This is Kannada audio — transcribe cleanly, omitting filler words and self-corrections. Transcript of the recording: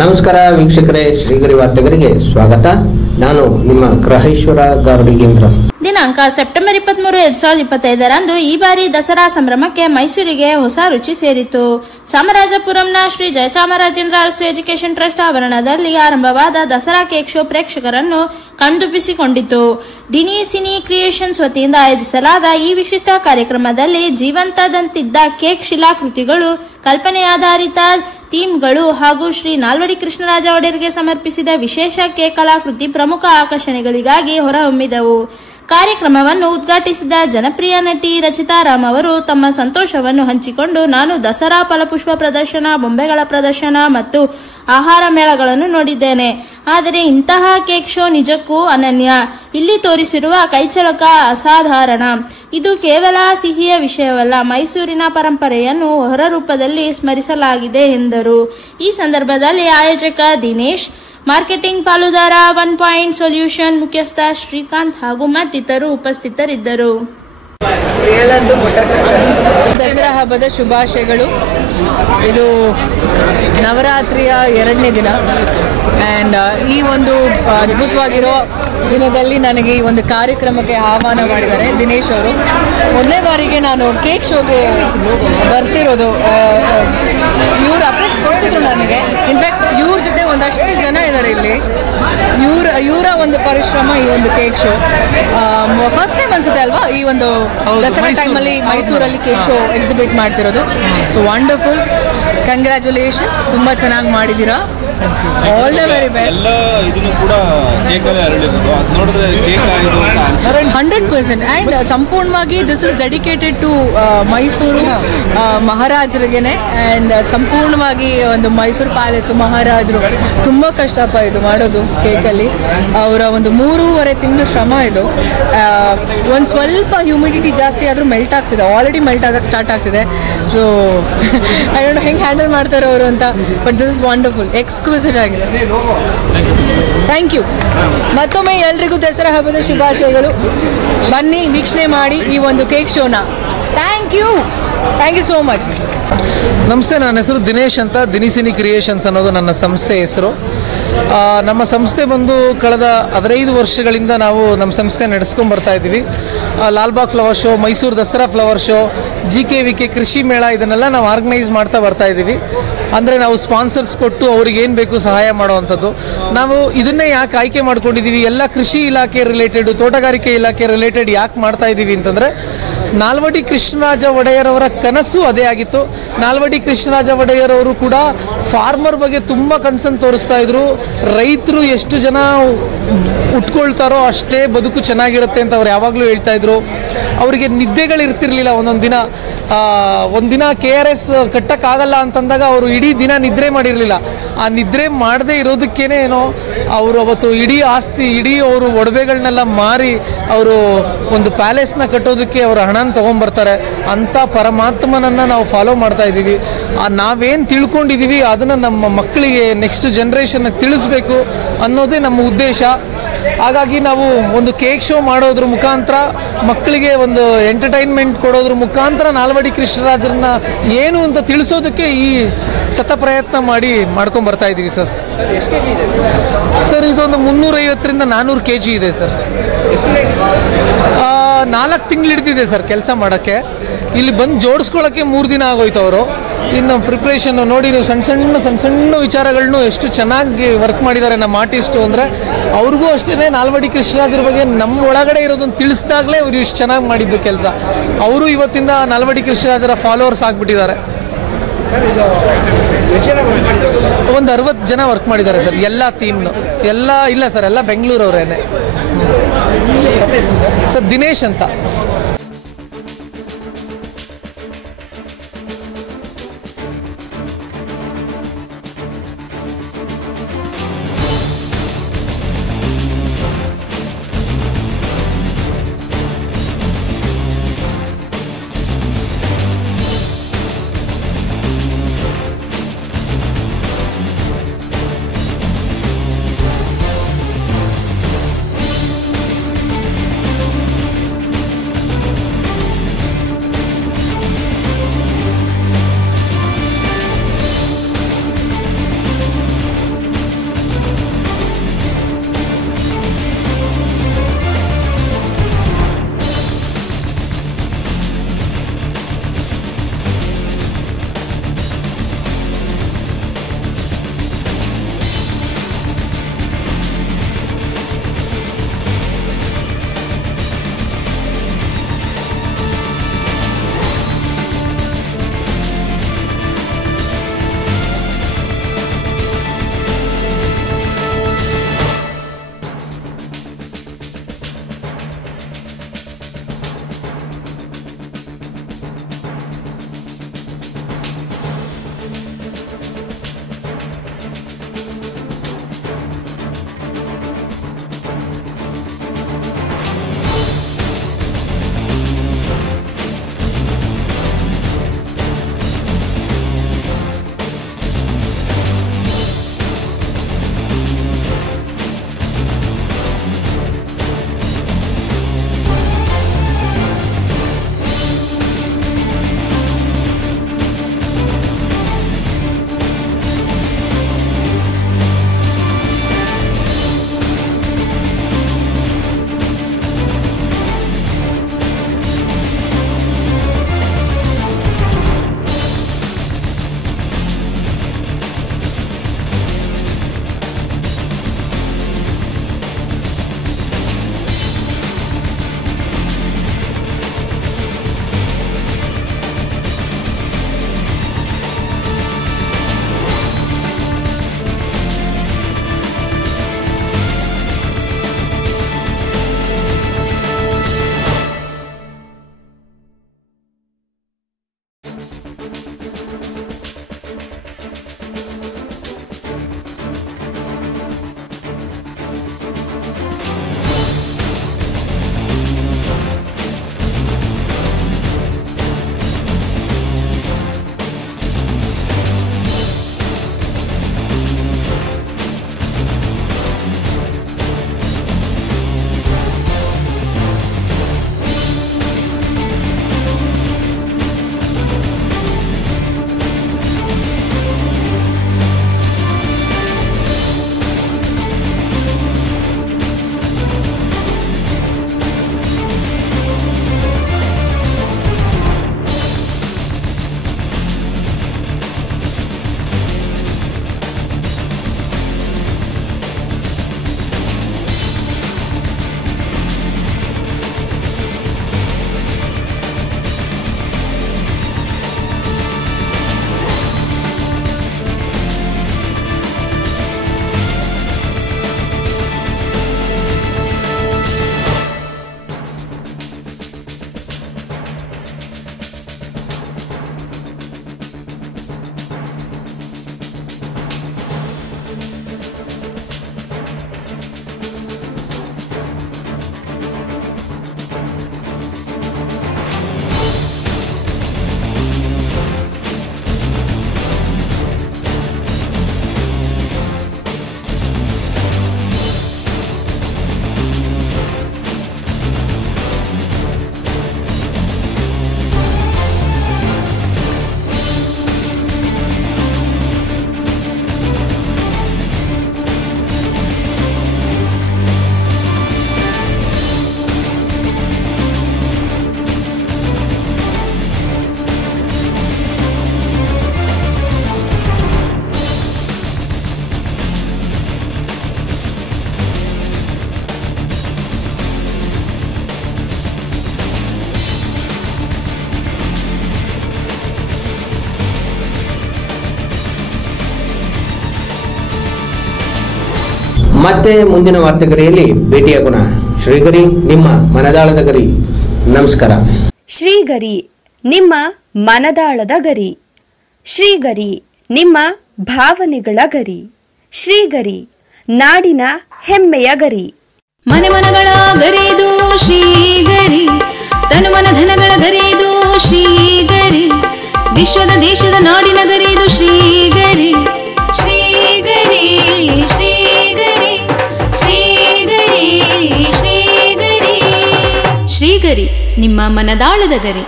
ನಮಸ್ಕಾರ ವೀಕ್ಷಕರೇ, ಶ್ರೀಗರಿ ವಾರ್ತೆಗರಿಗೆ ಸ್ವಾಗತ. ನಾನು ನಿಮ್ಮ ಗ್ರಹೇಶ್ವರ ಗಾರುಡಿಗೇಂದ್ರ. ದಿನಾಂಕ ಸೆಪ್ಟೆಂಬರ್ 23, 2025ರಂದು ಈ ಬಾರಿ ದಸರಾ ಸಂಭ್ರಮಕ್ಕೆ ಮೈಸೂರಿಗೆ ಹೊಸ ರುಚಿ ಸೇರಿತು. ಚಾಮರಾಜಪುರಂನ ಶ್ರೀ ಜಯಚಾಮರಾಜೇಂದ್ರ ಅರಸು ಎಜುಕೇಷನ್ ಟ್ರಸ್ಟ್ ಆವರಣದಲ್ಲಿ ಆರಂಭವಾದ ದಸರಾ ಕೇಕ್ ಶೋ ಪ್ರೇಕ್ಷಕರನ್ನು ಕಣ್ತುಂಬಿಸಿಕೊಂಡಿತು. ಡಿನಿ ಸಿನಿ ಕ್ರಿಯೇಷನ್ಸ್ ವತಿಯಿಂದ ಆಯೋಜಿಸಲಾದ ಈ ವಿಶಿಷ್ಟ ಕಾರ್ಯಕ್ರಮದಲ್ಲಿ ಜೀವಂತದಂತಿದ್ದ ಕೇಕ್ ಶಿಲಾಕೃತಿಗಳು, ಕಲ್ಪನೆಯಾಧಾರಿತ ಥೀಮ್ಗಳು ಹಾಗೂ ಶ್ರೀ ನಾಲ್ವಡಿ ಕೃಷ್ಣರಾಜ ಒಡೆಯರ್ಗೆ ಸಮರ್ಪಿಸಿದ ವಿಶೇಷ ಕೇಕ್ ಕಲಾಕೃತಿ ಪ್ರಮುಖ ಆಕರ್ಷಣೆಗಳಿಗಾಗಿ ಹೊರಹೊಮ್ಮಿದವು. ಕಾರ್ಯಕ್ರಮವನ್ನು ಉದ್ಘಾಟಿಸಿದ ಜನಪ್ರಿಯ ನಟಿ ರಚಿತಾ ರಾಮ್ ಅವರು ತಮ್ಮ ಸಂತೋಷವನ್ನು ಹಂಚಿಕೊಂಡು, ನಾನು ದಸರಾ ಫಲಪುಷ್ಪ ಪ್ರದರ್ಶನ, ಬೊಂಬೆಗಳ ಪ್ರದರ್ಶನ ಮತ್ತು ಆಹಾರ ಮೇಳಗಳನ್ನು ನೋಡಿದ್ದೇನೆ. ಆದರೆ ಇಂತಹ ಕೇಕ್ ಶೋ ನಿಜಕ್ಕೂ ಅನನ್ಯ. ಇಲ್ಲಿ ತೋರಿಸಿರುವ ಕೈಚಳಕ ಅಸಾಧಾರಣ. ಇದು ಕೇವಲ ಸಿಹಿಯ ವಿಷಯವಲ್ಲ, ಮೈಸೂರಿನ ಪರಂಪರೆಯನ್ನು ಹೊರರೂಪದಲ್ಲಿ ಸ್ಮರಿಸಲಾಗಿದೆ ಎಂದರು. ಈ ಸಂದರ್ಭದಲ್ಲಿ ಆಯೋಜಕ ದಿನೇಶ್, ಮಾರ್ಕೆಟಿಂಗ್ ಪಾಲುದಾರ 1 ಪಾಯಿಂಟ್ ಸೊಲ್ಯೂಷನ್ ಮುಖ್ಯಸ್ಥ ಶ್ರೀಕಾಂತ್ ಹಾಗೂ ಮತ್ತಿತರರು ಉಪಸ್ಥಿತರಿದ್ದರು. ದಸರಾ ಹಬ್ಬದ ಶುಭಾಶಯಗಳು. ಇದು ನವರಾತ್ರಿಯ 2ನೇ ದಿನ ಆ್ಯಂಡ್ ಈ ಒಂದು ಅದ್ಭುತವಾಗಿರೋ ದಿನದಲ್ಲಿ ನನಗೆ ಈ ಒಂದು ಕಾರ್ಯಕ್ರಮಕ್ಕೆ ಆಹ್ವಾನ ಮಾಡಿದ್ದಾರೆ ದಿನೇಶ್ ಅವರು. ಮೊದಲನೇ ಬಾರಿಗೆ ನಾನು ಕೇಕ್ ಶೋಗೆ ಬರ್ತಿರೋದು. ಇವರು ಅಪ್ರೋಚ್ ಕೊಟ್ಟಿದ್ರು ನನಗೆ. ಇನ್ಫ್ಯಾಕ್ಟ್ ಇವ್ರ ಜೊತೆ ಒಂದಷ್ಟು ಜನ ಇದ್ದಾರೆ ಇಲ್ಲಿ. ಇವರ ಒಂದು ಪರಿಶ್ರಮ ಈ ಒಂದು ಕೇಕ್ ಶೋ ಫಸ್ಟ್ ಟೈಮ್ ಅನ್ಸುತ್ತೆ ಅಲ್ವಾ, ಈ ಒಂದು ದಸರಾ ಟೈಮಲ್ಲಿ ಮೈಸೂರಲ್ಲಿ ಕೇಕ್ ಶೋ ಎಕ್ಸಿಬಿಟ್ ಮಾಡ್ತಿರೋದು. ಸೊ ವಂಡರ್ಫುಲ್, ಕಂಗ್ರ್ಯಾಚುಲೇಷನ್ಸ್, ತುಂಬ ಚೆನ್ನಾಗಿ ಮಾಡಿದ್ದೀರಾ. All the very best. 100% and ಸಂಪೂರ್ಣವಾಗಿ this is dedicated to Mysuru ಮಹಾರಾಜರಿಗೇನೆ. ಆ್ಯಂಡ್ ಸಂಪೂರ್ಣವಾಗಿ ಒಂದು ಮೈಸೂರು ಪ್ಯಾಲೇಸು ಮಹಾರಾಜರು ತುಂಬ ಕಷ್ಟಪ್ಪ ಇದು ಮಾಡೋದು ಕೇಕಲ್ಲಿ. ಅವರ ಒಂದು 3.5 ತಿಂಗಳು ಶ್ರಮ ಇದು. ಒಂದು ಸ್ವಲ್ಪ ಹ್ಯೂಮಿಡಿಟಿ ಜಾಸ್ತಿ ಆದರೂ ಮೆಲ್ಟ್ ಆಗ್ತಿದೆ, ಆಲ್ರೆಡಿ ಮೆಲ್ಟ್ ಆಗಕ್ಕೆ ಸ್ಟಾರ್ಟ್ ಆಗ್ತಿದೆ. ಸೊ ಐ ಡೋಂಟ್ ನೋ ಹೆಂಗೆ ಹ್ಯಾಂಡಲ್ ಮಾಡ್ತಾರೆ ಅವರು ಅಂತ, but this is wonderful, exclusive ಆಗಿದೆ. Thank you. ಮತ್ತೊಮ್ಮೆ ಎಲ್ರಿಗೂ ದಸರಾ ಹಬ್ಬದ ಶುಭಾಶಯಗಳು. ಬನ್ನಿ ವೀಕ್ಷಣೆ ಮಾಡಿ ಈ ಒಂದು ಕೇಕ್ ಶೋನ. Thank you so much. ನಮಸ್ತೆ, ನನ್ನ ಹೆಸರು ದಿನೇಶ್ ಅಂತ. ದಿನಿಸಿನಿ ಕ್ರಿಯೇಷನ್ಸ್ ಅನ್ನೋದು ನನ್ನ ಸಂಸ್ಥೆ ಹೆಸರು. ನಮ್ಮ ಸಂಸ್ಥೆ ಬಂದು ಕಳೆದ 15 ವರ್ಷಗಳಿಂದ ನಾವು ನಮ್ಮ ಸಂಸ್ಥೆ ನಡೆಸ್ಕೊಂಡು ಬರ್ತಾ ಇದ್ದೀವಿ. Lalbagh flower show, Mysuru Dasara flower show, GKVK ಕೃಷಿ ಮೇಳ, ಇದನ್ನೆಲ್ಲ ನಾವು ಆರ್ಗನೈಸ್ ಮಾಡ್ತಾ ಬರ್ತಾ ಇದ್ದೀವಿ. ಅಂದರೆ ನಾವು ಸ್ಪಾನ್ಸರ್ಸ್ ಕೊಟ್ಟು ಅವ್ರಿಗೆ ಏನು ಬೇಕು ಸಹಾಯ ಮಾಡುವಂಥದ್ದು. ನಾವು ಇದನ್ನೇ ಯಾಕೆ ಆಯ್ಕೆ ಮಾಡ್ಕೊಂಡಿದ್ದೀವಿ, ಎಲ್ಲ ಕೃಷಿ ಇಲಾಖೆ ರಿಲೇಟೆಡ್, ತೋಟಗಾರಿಕೆ ಇಲಾಖೆ ರಿಲೇಟೆಡ್ ಯಾಕೆ ಮಾಡ್ತಾ ಇದ್ದೀವಿ ಅಂತಂದರೆ, ನಾಲ್ವಡಿ ಕೃಷ್ಣರಾಜ ಒಡೆಯರವರ ಕನಸು ಅದೇ ಆಗಿತ್ತು. ನಾಲ್ವಡಿ ಕೃಷ್ಣರಾಜ ಒಡೆಯರವರು ಕೂಡ ಫಾರ್ಮರ್ ಬಗ್ಗೆ ತುಂಬ ಕನಸನ್ನು ತೋರಿಸ್ತಾ ಇದ್ರು. ರೈತರು ಎಷ್ಟು ಜನ ಉಟ್ಕೊಳ್ತಾರೋ ಅಷ್ಟೇ ಬದುಕು ಚೆನ್ನಾಗಿರುತ್ತೆ ಅಂತ ಅವ್ರು ಯಾವಾಗಲೂ ಹೇಳ್ತಾ ಇದ್ರು. ಅವರಿಗೆ ನಿದ್ದೆಗಳಿರ್ತಿರ್ಲಿಲ್ಲ. ಒಂದಿನ KRS ಕಟ್ಟಕ್ಕಾಗಲ್ಲ ಅಂತಂದಾಗ ಅವರು ಇಡೀ ದಿನ ನಿದ್ರೆ ಮಾಡಿರಲಿಲ್ಲ. ಆ ನಿದ್ರೆ ಮಾಡದೇ ಇರೋದಕ್ಕೇನೆ ಏನೋ ಅವರು ಅವತ್ತು ಇಡೀ ಆಸ್ತಿ, ಇಡೀ ಅವರು ಒಡವೆಗಳನ್ನೆಲ್ಲ ಮಾರಿ ಅವರು ಒಂದು ಪ್ಯಾಲೇಸ್ನ ಕಟ್ಟೋದಕ್ಕೆ ಅವರು ಹಣನ ತೊಗೊಂಬರ್ತಾರೆ. ಅಂಥ ಪರಮಾತ್ಮನನ್ನು ನಾವು ಫಾಲೋ ಮಾಡ್ತಾ ಇದ್ದೀವಿ. ನಾವೇನು ತಿಳ್ಕೊಂಡಿದ್ದೀವಿ ಅದನ್ನು ನಮ್ಮ ಮಕ್ಕಳಿಗೆ, ನೆಕ್ಸ್ಟ್ ಜನ್ರೇಷನ್ಗೆ ತಿಳಿಸ್ಬೇಕು ಅನ್ನೋದೇ ನಮ್ಮ ಉದ್ದೇಶ. ಹಾಗಾಗಿ ನಾವು ಒಂದು ಕೇಕ್ ಶೋ ಮಾಡೋದ್ರ ಮುಖಾಂತರ, ಮಕ್ಕಳಿಗೆ ಒಂದು ಎಂಟರ್ಟೈನ್ಮೆಂಟ್ ಕೊಡೋದ್ರ ಮುಖಾಂತರ ನಾಲ್ವಡಿ ಕೃಷ್ಣರಾಜರನ್ನ ಏನು ಅಂತ ತಿಳಿಸೋದಕ್ಕೆ ಈ ಸತ ಪ್ರಯತ್ನ ಮಾಡ್ಕೊಂಡು ಬರ್ತಾ ಇದ್ದೀವಿ ಸರ್. ಇದೊಂದು 350ರಿಂದ 400 kg ಇದೆ ಸರ್. 4 ತಿಂಗಳು ಹಿಡಿದಿದೆ ಸರ್ ಕೆಲಸ ಮಾಡೋಕ್ಕೆ. ಇಲ್ಲಿ ಬಂದು ಜೋಡಿಸ್ಕೊಳ್ಳೋಕ್ಕೆ 3 ದಿನ ಆಗೋಯ್ತು ಅವರು. ಇನ್ನು ಪ್ರಿಪ್ರೇಷನ್ ನೋಡಿ, ನೀವು ಸಣ್ಣ ಸಣ್ಣ ವಿಚಾರಗಳನ್ನು ಎಷ್ಟು ಚೆನ್ನಾಗಿ ವರ್ಕ್ ಮಾಡಿದ್ದಾರೆ ನಮ್ಮ ಆರ್ಟಿಸ್ಟು. ಅಂದರೆ ಅವ್ರಿಗೂ ಅಷ್ಟೇ ನಾಲ್ವಡಿ ಕೃಷ್ಣರಾಜರ ಬಗ್ಗೆ ನಮ್ಮ ಒಳಗಡೆ ಇರೋದನ್ನು ತಿಳಿಸಿದಾಗಲೇ ಅವರು ಇಷ್ಟು ಚೆನ್ನಾಗಿ ಮಾಡಿದ್ದು ಕೆಲಸ. ಅವರು ಇವತ್ತಿಂದ ನಾಲ್ವಡಿ ಕೃಷ್ಣರಾಜರ ಫಾಲೋವರ್ಸ್ ಆಗಿಬಿಟ್ಟಿದ್ದಾರೆ. ಒಂದು 60 ಜನ ವರ್ಕ್ ಮಾಡಿದ್ದಾರೆ ಸರ್, ಎಲ್ಲ ಥೀಮ್ನು. ಇಲ್ಲ ಸರ್, ಎಲ್ಲ ಬೆಂಗಳೂರವರೇನೆ ಸರ್. ದಿನೇಶ್ ಅಂತ. ಮತ್ತೆ ಮುಂದಿನ ವಾರ್ತೆಗರಿಯಲ್ಲಿ ಭೇಟಿಯಾಗೋಣ. ಶ್ರೀಗರಿ, ನಿಮ್ಮ ಮನದಾಳದ ಗರಿ. ನಮಸ್ಕಾರ. ಶ್ರೀಗರಿ, ನಿಮ್ಮ ಮನದಾಳದ ಗರಿ. ಶ್ರೀಗರಿ, ನಿಮ್ಮ ಭಾವನೆಗಳ ಗರಿ. ಶ್ರೀಗರಿ, ನಾಡಿನ ಹೆಮ್ಮೆಯ ಗರಿ. ಮನೆ ಮನಗಳ ಗರಿದು ಶ್ರೀಗರಿ, ತನು ಮನ ಧನಗಳ ಗರಿದು ಶ್ರೀಗರಿ, ವಿಶ್ವದ ದೇಶದ ನಾಡಿನ ಗರಿದು ಶ್ರೀಗರಿ. ಶ್ರೀಗರಿ ಶ್ರೀಗರಿ ಶ್ರೀಗರಿ ಶ್ರೀಗರಿ ಶ್ರೀಗರಿ, ನಿಮ್ಮ ಮನದಾಳದ ಗರಿ.